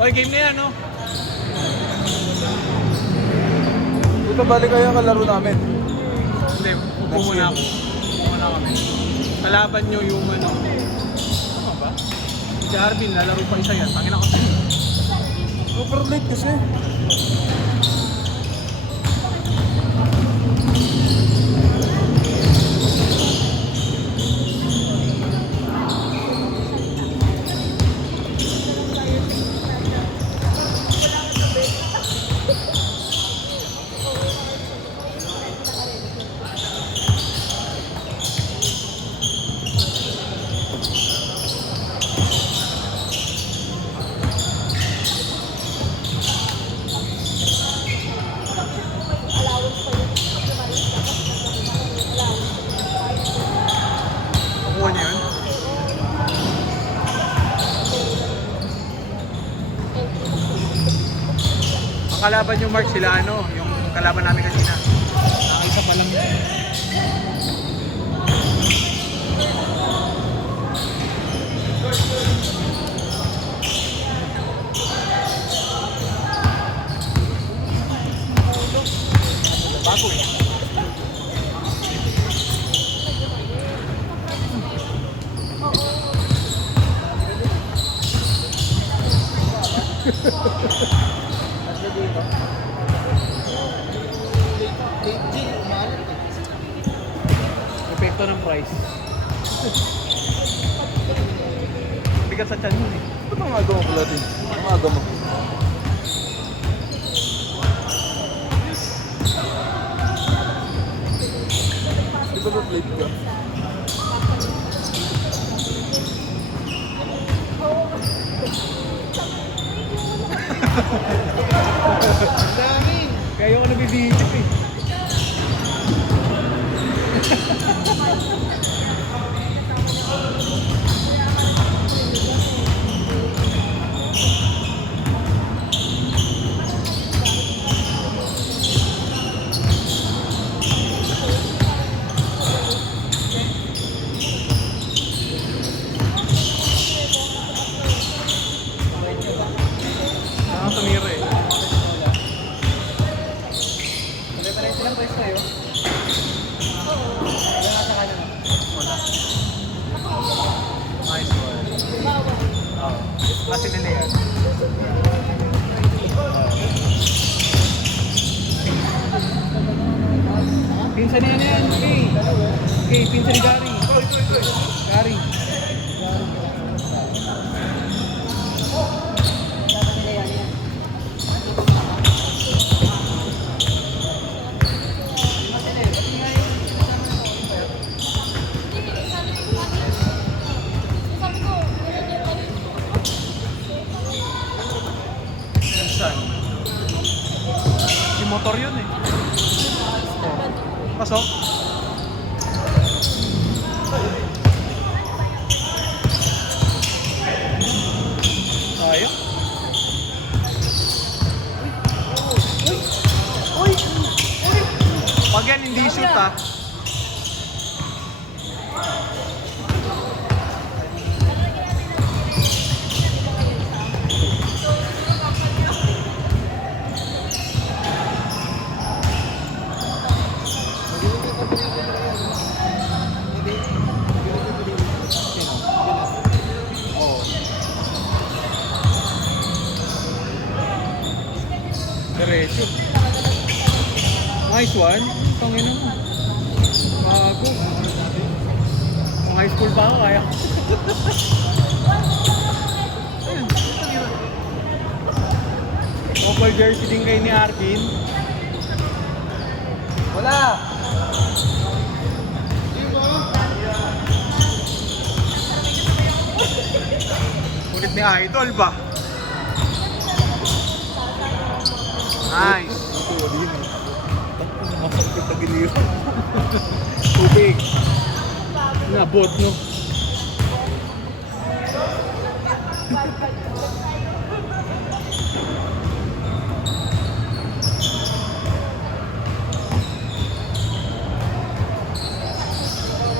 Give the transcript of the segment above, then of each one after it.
Okay, game na yan, no? Ito balik kaya kalaro namin. Hindi, upo muna ako. Upo muna kami. Kalaban nyo yung ano. Tama ba? Si Arvin, lalaro pa isa yan. Tangin ako. Super late kasi. Kukuha niyo yun? Ang kalaban nyo, Mark, sila ano? Yung kalaban namin kanina. Isa pa lang yun. Bago eh. Epekto ng price. Bigat sa tiyan yun eh. Ba't ang aga mo pala din? Ang aga mo. Di ba ba plate ka? Kaya ako nabibigit eh. Saan tumira eh. Pare-pareho silang pwesto eh. Wala nasa kanila. Wala. Nice one. Oo. Klase nila yan. Pinsan niya na yan. Okay. Okay, pinsan ni Gary. Gary. Pinsan. Si motor yun eh. Pasok. Sayang. Pag yan hindi shoot ah. Diretso. Nice one. Tangina mo. Bago. Kung high school pa ako, kaya. Ayun, tangina. Couple jersey din kayo ni Arvin. Wala! Kulit ni Idol ba? Nice. Ito, wala yun eh. Tapos masakit yung tagiliran. Tubig. Nabot, no?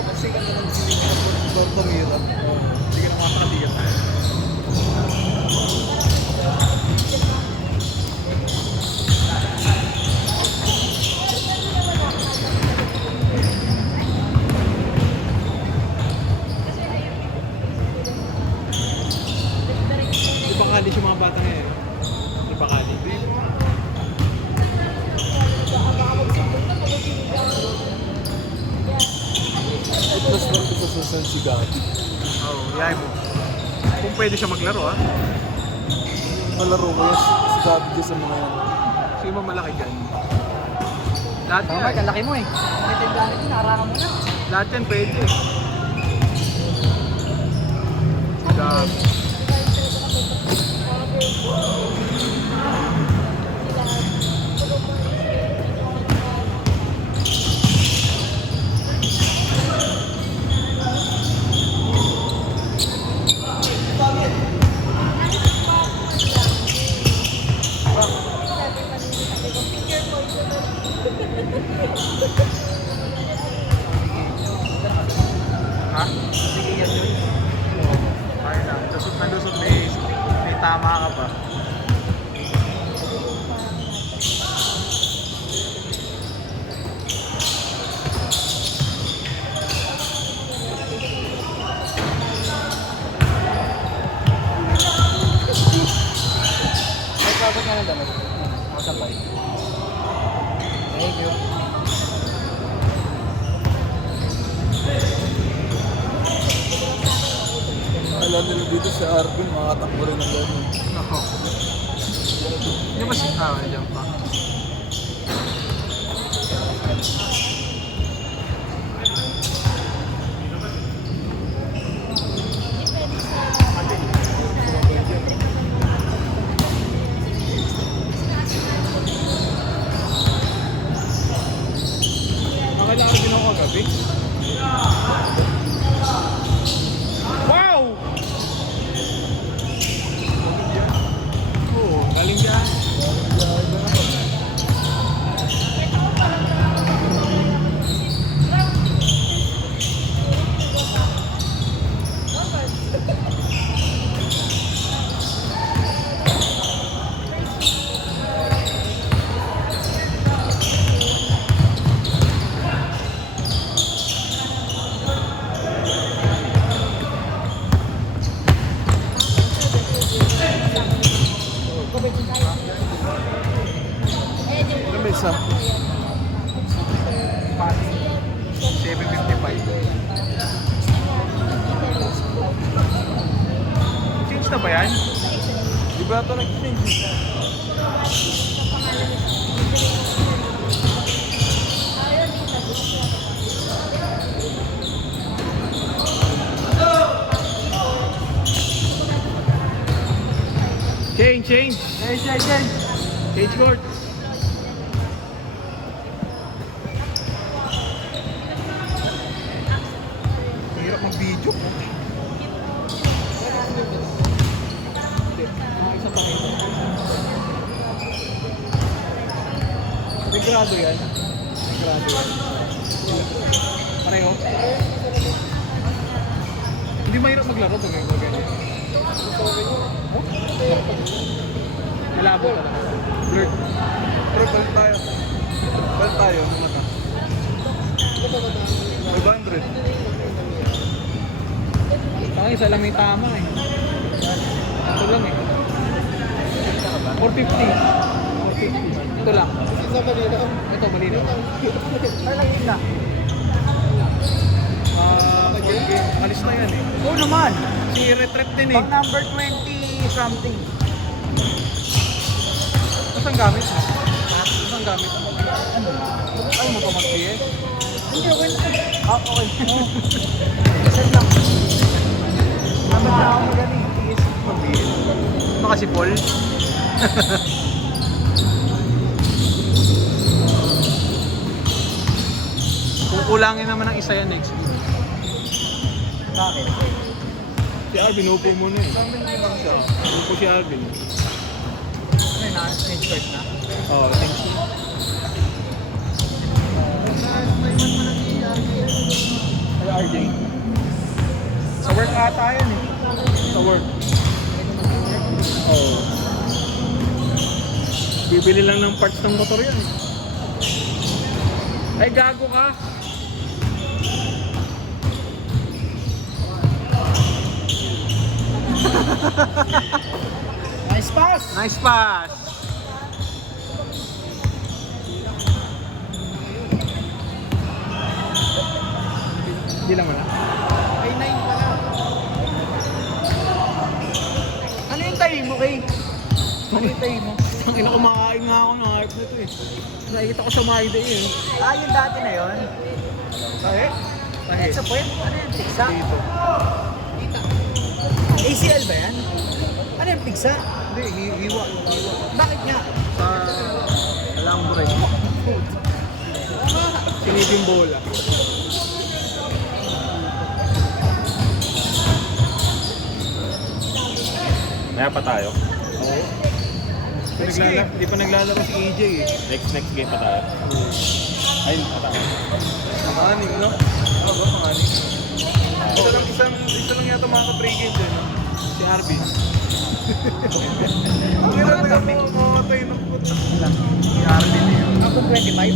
Kasi ka naman tumira. Hindi ka na makakaliyan. college yung mga bata ngayon. Di ba college? Plus lang ito sa susunod si Gabi. Oo, yahay mo. Kung pwede siya maglaro ah. Malaro ko yan si Gabi dyan sa mga yan. Sino ba malaki dyan? Lahat Oh, yan. Mark, ang laki mo eh. Bakit yung gamit mo, naharangan mo na. Lahat yan pwede. Gab. Ha? Sige yan yun. Oo. Ayun na. Lusot na lusot. May tama ka pa. Ay, kapag nga ng damit. Makasabay. Thank you. Alam nila dito si Arvin, makatakbo rin ng gano'n. Oo. Hindi ba si... Ah, dyan pa. Nakailangan din ako kagabi. Wow! Oo, galing yan. Ano may isa? 755. Change na ba yan? Di ba ito nag-change? Change! Change court! Hirap mag-video po. Sigurado yan. Sigurado yan. Pareho. Hindi mahirap maglaro pag may ganyan. Oh? Malabo ka lang. Blurred. Pero balik tayo. Balik tayo ng mata. 500. Saka isa lang may tama eh. Ito lang eh. 450. 450. Ito lang. Ito, malinaw. Ay, lang yun na. Okay. Alis na yan eh. Oo naman. Si retreat din eh. Pang number 20 something. Saan gamit mo? Saan gamit mo? Ay mo pa mag-PS? Hindi, okay na. Ah, okay. Saan lang. Naman na ako magaling. PS? Mag-PS? Ano kasi Paul? Kukulangin naman ng isa yan next week. Bakit? Si Alvin, upo mo na eh. Sabi nyo lang siya. Upo si Alvin. Ano yun, na-insert na? Oo, thanks. Hello, RJ. Sa work ata yan eh. Sa work. Oo. Bibili lang ng parts ng motor yan. Ay, gago ka! Nice pass. Hindi lang wala. Ay, 9 pala. Ano yung tayo mo, Kay? Ano yung tayo mo? Ang ina, kumakain nga ako ng hype nito eh. Nakikita ko sa My Day eh. Ah, yung dati na yun? Tahe? Tahe. Sa puwet? Ano yung pigsa? Dito. ACL ba yan? Ano yung pigsa? Hindi, hiwa. Bakit nga? Sa Alambure. Siniping bola. Kaya pa tayo. Oo. Di pa naglalaro si EJ eh. Next game pa tayo. Ayun pa tayo. Nakahanin, no? Oo ba, nakahanin? Isa lang yata mga 3 games eh, no? Si Arvin. Ang hirap na kami mamatay ng puto. Si Arvin eh. Ako 25?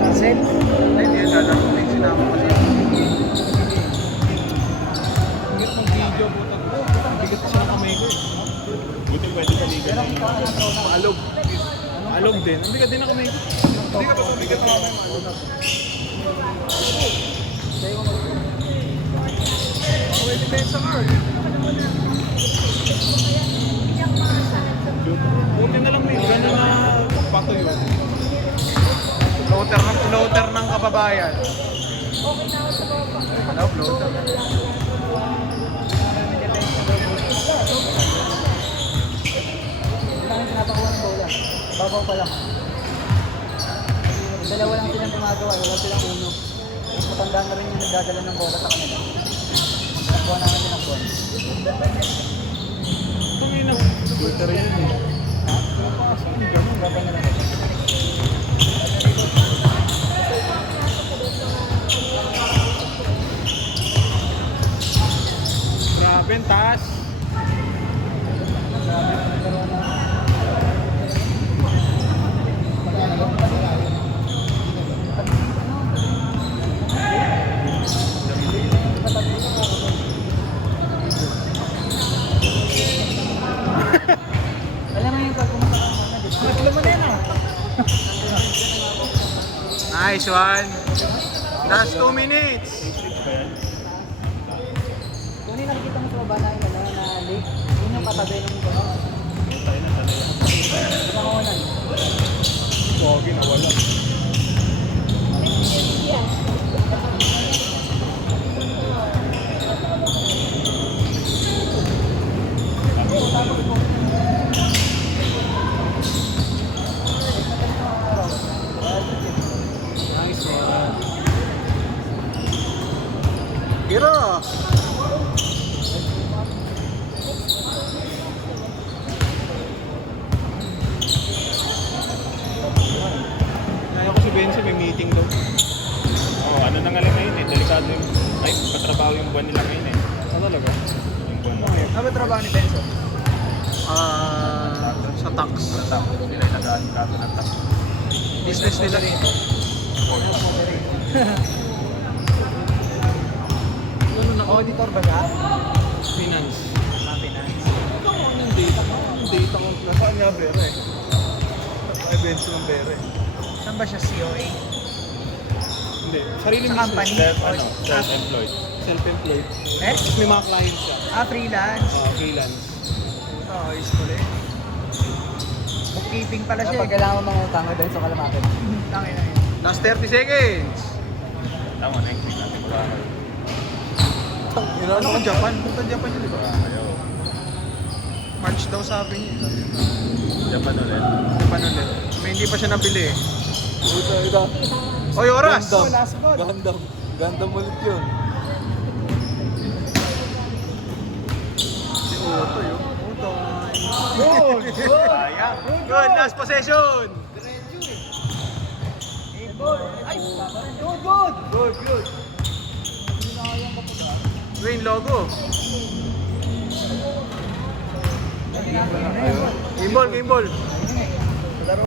Russell? Ay, hindi yan lalaro ko yung sinama ko siya. Bigat mag-video po ito. Bigat siya ng kamay ko eh. Buti pwede sa liga na yun. Maalog. Maalog din. Ang bigat din ang kamay ko. Hindi ka ba ito bigat na kamay maalog? May depensa ka eh. Buti na lang din. Ganyan na pato yun. Floater ng kababayan. Ano? Floater. Kailangan tinapakuha ng bola. Babaw pa lang. Dalawa lang silang gumagawa, wala silang uno. Mas matanda na rin yung nagdadala ng bola sa kanila. Nagkuha namin din ang bola. Tumay na. Floater yun eh. Gabay na lang. Grabe, ang taas. Alam mo yung pag pumunta ka muna, di ba? Alam mo na yun ah. Nice one. Last 2 minutes. Kung hindi nakikita mo sa baba na yun, na lake, yun yung katabi ng bola. Pinakawalan. Pogi na wala. Nice one. Kira. Kaya ko si Benzo may meeting daw. Oh, ano na nga lang ngayon eh. Delikado yung... Ay, patrabaho yung buwan nila ngayon eh. Talaga? Yung buwan na. Ano ba trabaho ni Benzo? Sa tax. Tapos sila yung nag-aasikaso ng tax. Business nila rin. Ano na? Auditor ba siya? Finance. Finance. Anong data ko? Anong data ko? Nasaan nga Bera eh? Ay, Benzo ng Bera eh. Saan ba siya COA? Hindi. Sarili Sa business. company? Self-employed. Self-employed. Eh? Tapos may mga clients siya. Freelance. Freelance. Oo, is ko rin. Bookkeeping pala siya. Pag kailangan mo mga utang mo dahil sa kalamatin. Tangin na yun. Last 30 seconds. Tama, next week natin magkakaroon. Ano ka Japan? Punta Japan yun, di ba? Ayaw. March daw sabi niya. Japan ulit. Japan ulit. May hindi pa siya nabili eh. Oy, oras! Last ball. Gandam ulit yun. Si Otto yun. Good! Good! Sayang. Good, last possession! Ay! Good! Good! Good, good. Wayne logo. Game ball, game ball.